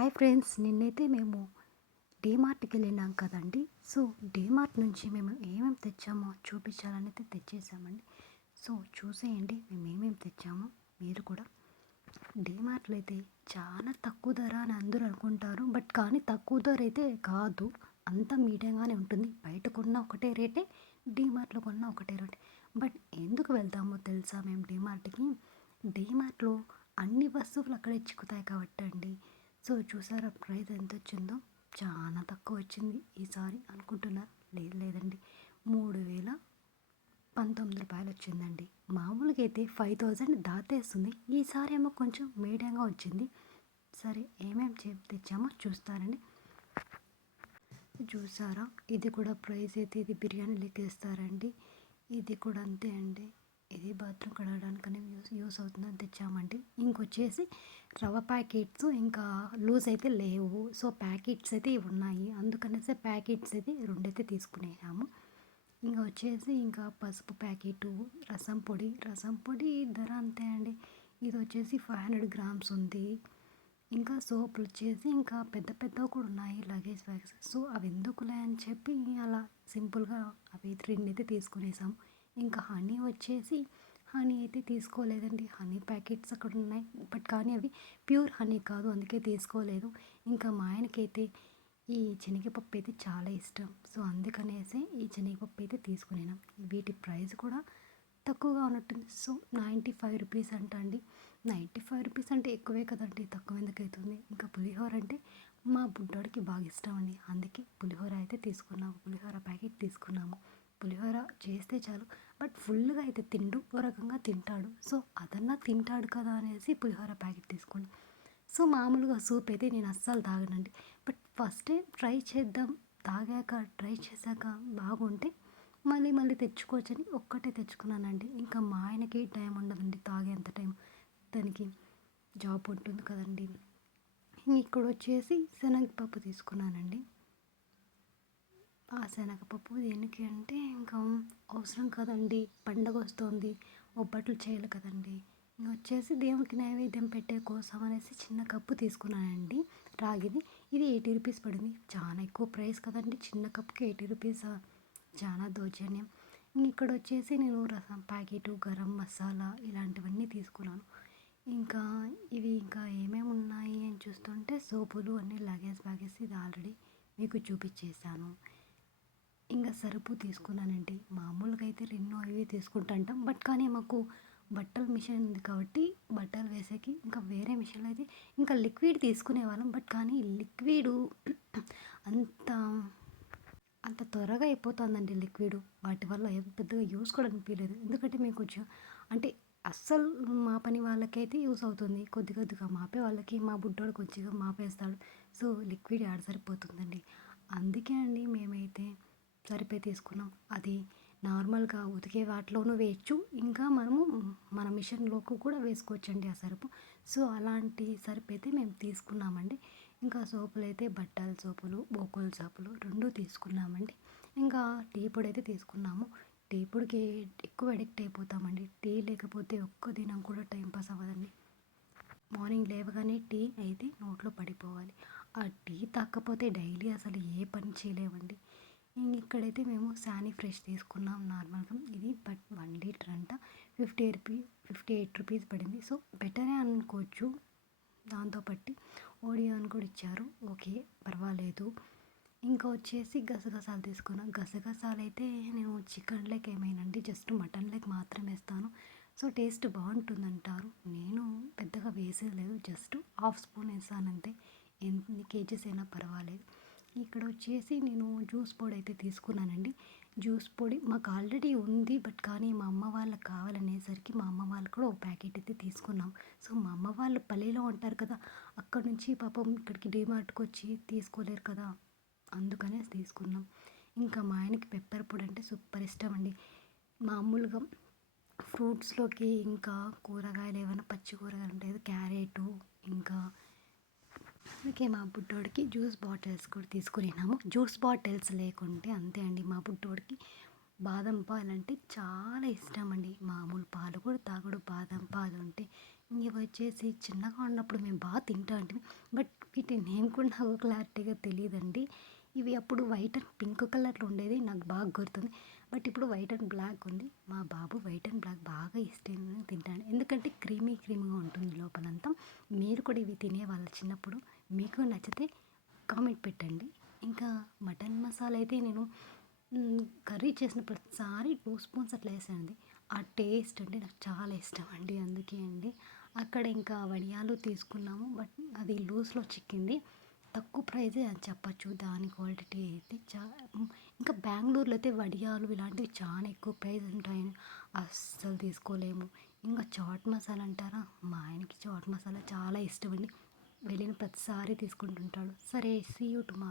Hi friends, నిన్నైతే మేము డీమార్ట్కి వెళ్ళినాం కదండి. సో డీమార్ట్ నుంచి మేము ఏమేమి తెచ్చామో చూపించాలని అయితే తెచ్చేసామండి. సో చూసేయండి మేము ఏమేమి తెచ్చామో. మీరు కూడా డీమార్ట్లో అయితే చాలా తక్కువ ధర అని అందరూ అనుకుంటారు, బట్ కానీ తక్కువ ధర అయితే కాదు, అంతా మీడియంగానే ఉంటుంది. బయట కొన్న ఒకటే రేటే, డీమార్ట్లో కొన్న ఒకటే రేటే. బట్ ఎందుకు వెళ్తామో తెలుసా మేము డీమార్ట్కి? డీమార్ట్లో అన్ని వస్తువులు అక్కడే చిక్కుతాయి కాబట్టి అండి. సో చూసారా ప్రైస్ ఎంత వచ్చిందో? చాలా తక్కువ వచ్చింది ఈసారి అనుకుంటున్నారు. లేదండి, 3019 వచ్చిందండి. మామూలుగా అయితే 5000 దాటేస్తుంది, ఈసారి ఏమో కొంచెం మీడియంగా వచ్చింది. సరే ఏమేమి తెచ్చామో చూస్తారండి. చూసారా, ఇది కూడా ప్రైస్ అయితే ఇది బిర్యానీ లెక్కేస్తారండి. ఇది కూడా అంతే అండి. ఇది బాత్రూమ్ కడగడానికనే యూస్ అవుతుందని తెచ్చామండి. ఇంకొచ్చేసి రవ్వ ప్యాకెట్స్ ఇంకా లూజ్ అయితే లేవు, సో ప్యాకెట్స్ అయితే ఇవి ఉన్నాయి, అందుకనేసి ప్యాకెట్స్ అయితే రెండైతే తీసుకునేసాము. ఇంకా వచ్చేసి ఇంకా పసుపు ప్యాకెటు, రసం పొడి ధర అంతే అండి. ఇది వచ్చేసి 500 గ్రామ్స్ ఉంది. ఇంకా సోపులు వచ్చేసి ఇంకా పెద్ద పెద్దవి కూడా ఉన్నాయి, లగేజ్ బ్యాగ్స్. సో అవి ఎందుకులే అని చెప్పి అలా సింపుల్గా అవి 3 అయితే తీసుకునేసాము. ఇంకా హనీ వచ్చేసి హనీ అయితే తీసుకోలేదండి. హనీ ప్యాకెట్స్ అక్కడ ఉన్నాయి, బట్ కానీ అవి ప్యూర్ హనీ కాదు, అందుకే తీసుకోలేదు. ఇంకా మా ఆయనకైతే ఈ శనగపప్పు అయితే చాలా ఇష్టం, సో అందుకనేసి ఈ శనగపప్పు అయితే తీసుకునేను. వీటి ప్రైస్ కూడా తక్కువగా ఉన్నట్టుంది. సో 95 రూపీస్ అంట అండి. 95 రూపీస్ అంటే ఎక్కువే కదండి, తక్కువ ఎందుకు అవుతుంది? ఇంకా పులిహోర అంటే మా బుడ్డోడికి బాగా ఇష్టం అండి, అందుకే పులిహోర అయితే తీసుకున్నాము. పులిహోర ప్యాకెట్ తీసుకున్నాము. పులిహోర చేస్తే చాలు, బట్ ఫుల్గా అయితే తిండు, ఓ రకంగా తింటాడు. సో అదన్నా తింటాడు కదా అనేసి పులిహోర ప్యాకెట్ తీసుకున్నాను. సో మామూలుగా సూప్ అయితే నేను అస్సలు తాగనండి, బట్ ఫస్ట్ టైం ట్రై చేద్దాం, ట్రై చేశాక బాగుంటే మళ్ళీ తెచ్చుకోవచ్చని ఒక్కటే తెచ్చుకున్నానండి. ఇంకా మా ఆయనకి టైం ఉండదండి తాగేంత టైం, దానికి జాబ్ ఉంటుంది కదండి. ఇక్కడ వచ్చేసి శనగపప్పు తీసుకున్నానండి. ఆ శనగపప్పు దేనికి అంటే ఇంకా అవసరం కదండి, పండగ వస్తుంది, ఒబ్బట్లు చేయాలి కదండి. వచ్చేసి దేవునికి నైవేద్యం పెట్టే కోసం అనేసి చిన్న కప్పు తీసుకున్నానండి, రాగిది. ఇది 80 రూపీస్ పడింది, చాలా ఎక్కువ ప్రైస్ కదండి, చిన్న కప్పుకి 80 రూపీస్ చాలా దౌర్జన్యం. ఇక్కడ వచ్చేసి నేను రసం ప్యాకెటు, గరం మసాలా ఇలాంటివన్నీ తీసుకున్నాను. ఇంకా ఇవి ఇంకా ఏమేమి ఉన్నాయి అని చూస్తుంటే సోపులు అన్నీ బ్యాగేస్ ఇది ఆల్రెడీ మీకు చూపించేసాను. ఇంకా సరుపు తీసుకున్నానండి. మామూలుగా అయితే 2 అవి తీసుకుంటుంటాం, బట్ కానీ మాకు బట్టల మిషన్ ఉంది కాబట్టి బట్టలు వేసేకి ఇంకా వేరే మిషన్లో అయితే ఇంకా లిక్విడ్ తీసుకునే వాళ్ళం, బట్ కానీ లిక్విడు అంత అంత త్వరగా అయిపోతుందండి లిక్విడ్. వాటి వల్ల ఏం పెద్దగా యూస్ కూడా అనిపించలేదు, ఎందుకంటే మేము కొంచెం అంటే అస్సలు మా పని వాళ్ళకైతే యూస్ అవుతుంది, కొద్దిగా మాపే వాళ్ళకి, మా బుడ్డోడు కొద్దిగా మాపేస్తాడు. సో లిక్విడ్ యాడ సరిపోతుందండి, అందుకే అండి మేమైతే సరిపోయి తీసుకున్నాం. అది నార్మల్గా ఉతికే వాటిలోనూ వేయచ్చు, ఇంకా మనము మన మిషన్లోకి కూడా వేసుకోవచ్చండి ఆ సరుపు. సో అలాంటి సరుపు అయితే మేము తీసుకున్నామండి. ఇంకా సోపులు అయితే బట్టల సోపులు, బోకుల సోపులు 2 తీసుకున్నామండి. ఇంకా టీ పొడి అయితే తీసుకున్నాము. టీ పొడికి ఎక్కువ అడిక్ట్ అయిపోతామండి, టీ లేకపోతే ఒక్క దినం కూడా టైంపాస్ అవ్వదండి. మార్నింగ్ లేవగానే టీ అయితే నోట్లో పడిపోవాలి, ఆ టీ తాకపోతే డైలీ అసలు ఏ పని చేయలేమండి. ఇక్కడైతే మేము సానీ ఫ్రెష్ తీసుకున్నాం నార్మల్గా, ఇది బట్ 1 లీటర్ అంట, 58 రూపీస్ పడింది. సో బెటరే అనుకోవచ్చు, దాంతో పట్టి ఓడియో కూడా ఇచ్చారు, ఓకే పర్వాలేదు. ఇంకా వచ్చేసి గసగసాలు తీసుకున్నాను. గసగసాలు అయితే నేను చికెన్ లెగ్ ఏమైనండి, జస్ట్ మటన్ లెగ్ మాత్రం వేస్తాను. సో టేస్ట్ బాగుంటుందంటారు, నేను పెద్దగా వేసేది లేదు, జస్ట్ హాఫ్ స్పూన్ వేసానంతే, ఎన్ని కేజీస్ అయినా పర్వాలేదు. ఇక్కడ వచ్చేసి నేను జ్యూస్ పొడి అయితే తీసుకున్నానండి. జ్యూస్ పొడి మాకు ఆల్రెడీ ఉంది, బట్ కానీ మా అమ్మ వాళ్ళకి కావాలనేసరికి మా అమ్మ వాళ్ళు కూడా ఒక ప్యాకెట్ అయితే తీసుకున్నాం. సో మా అమ్మ వాళ్ళు పల్లెలో ఉంటారు కదా, అక్కడ నుంచి పాపం ఇక్కడికి డీమార్ట్కి వచ్చి తీసుకోలేరు కదా, అందుకనే తీసుకున్నాం. ఇంకా మా ఆయనకి పెప్పర్ పొడి అంటే సూపర్ ఇష్టం అండి. మామూలుగా ఫ్రూట్స్లోకి ఇంకా కూరగాయలు ఏమైనా పచ్చి కూరగాయలు ఉంటాయి, క్యారెటు, ఇంకా అందుకే మా బుడ్డోడికి జ్యూస్ బాటిల్స్ కూడా తీసుకున్నాము. జ్యూస్ బాటిల్స్ లేకుంటే అంతే అండి, మా బుడ్డోడికి బాదం పాలు అంటే చాలా ఇష్టం అండి. మామూలు పాలు కూడా తాగడు, బాదం పాలు ఉంటే. ఇవి వచ్చేసి చిన్నగా ఉన్నప్పుడు మేము బాగా తింటా అంటే, బట్ వీటి నేమ్ కూడా నాకు క్లారిటీగా తెలీదండి. ఇవి అప్పుడు వైట్ అండ్ పింక్ కలర్‌లో ఉండేది. నాకు బాగా గుర్తుంది. బట్ ఇప్పుడు వైట్ అండ్ బ్లాక్ ఉంది. మా బాబు వైట్ అండ్ బ్లాక్ బాగా ఇష్టంగా తింటాడు. ఎందుకంటే క్రీమీగా ఉంటుంది లోపలంతా. మీరు కూడా ఇవి తినేవాళ్ళా చిన్నప్పుడు? మీకు నచ్చితే కామెంట్ పెట్టండి. ఇంకా మటన్ మసాలా అయితే నేను కర్రీ చేసిన ప్రతిసారి 2 స్పూన్స్ అట్లా వేసానండి. ఆ టేస్ట్ అంటే నాకు చాలా ఇష్టం అండి. అందుకే అండి. అక్కడ ఇంకా వడియాలు తీసుకున్నాము. బట్ అది లూజ్‌లో చిక్కింది. తక్కువ ప్రైజే అని చెప్పచ్చు. దాని క్వాలిటీ అయితే ఇంకా బెంగుళూరులో అయితే వడియాలు ఇలాంటివి చాలా ఎక్కువ ప్రైస్ ఉంటాయని అస్సలు తీసుకోలేము. ఇంకా చాట్ మసాలా అంటారా? మా ఆయనకి చాట్ మసాలా చాలా ఇష్టమండి. వెళ్ళిన ప్రతిసారి తీసుకుంటుంటాడు. సరే సీ యూ టుమారో.